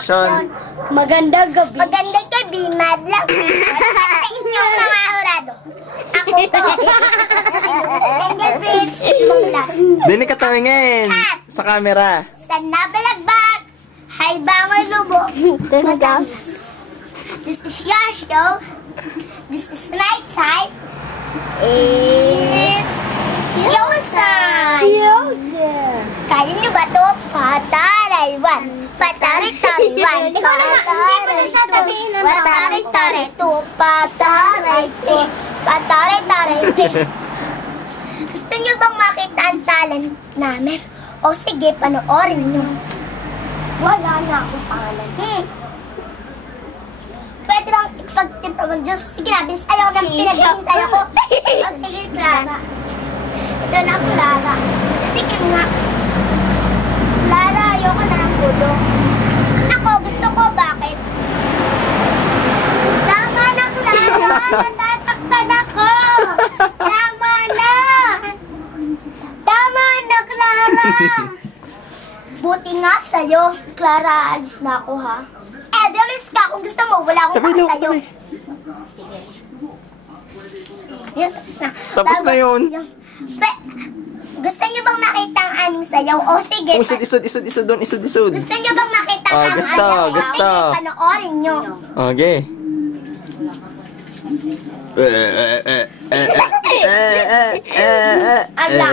action. Magandang gabi. Magandang gabi, madlang. Sa inyong mga hurado. Ako po. Single Prince Manglas. Dini ka tumingin sa camera. Sa nabalagbag, hay bangon lubo. Batangas. This is your show. This is my time. It's showtime. Kaya niyo ba ito? Pataray-wan. Pataray-taray-wan. Pataray-taray-to. Pataray-to. Pataray-taray-to. Gusto niyo bang makita ang talent namin? O sige, panoorin niyo. Wala na akong pangalan. Pwede bang ipagtipa mo, Diyos? Sige na, bis ayaw nang pinaghihintay ako. O sige, Clara. Ito na, Clara. Tigil nga. Clara, ayoko na ng bulong. Ako, gusto ko, bakit? Tama na, Clara. Natataktan ako. Tama na. Tama na, Clara. Buti nga sa'yo. Clara, alis na ako, ha? Alis ka. Kung gusto mo, wala akong paka sa'yo. Sige. Yan, tapos na. Tapos na yun. Gusto niyo bang makita ang aming sayaw? O sige. Isod doon. Isod. Gusto niyo bang makita ang aming Gusto, sayaw? O gusto. sige, panoorin niyo. Okay. Ala.